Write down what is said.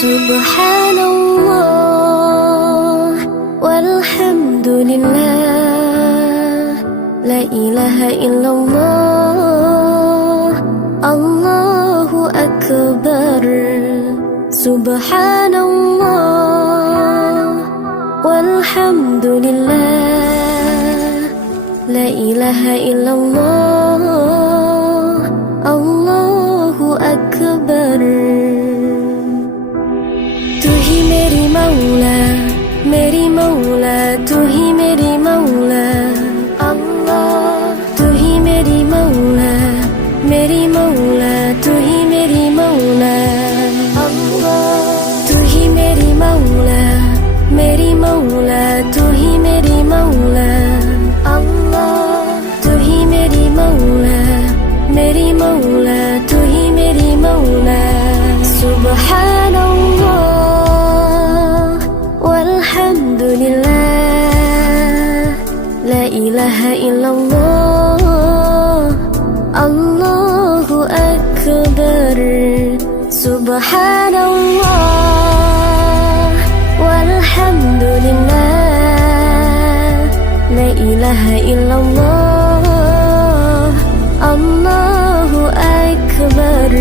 Subhanallah walhamdulillah, la ilaha illallah, Allahu akbar. Subhanallah walhamdulillah, la ilaha illallah, Allahu akbar. तू ही मेरी मौला, मेरी मौला, तू ही मेरी मौला अल्लाह। तू ही मेरी मौला, मेरी मौला, तू ही मेरी मौला अल्लाह। तू ही मेरी मौला, मेरी मौला, तू ही मेरी मौला अल्लाह। तू ही मेरी मौला, मेरी मौला, तू ही मेरी मौला। Subhanallah walhamdulillah, la ilaha illallah, Allahu akbar. Subhanallah walhamdulillah, la ilaha illallah, Allahu akbar.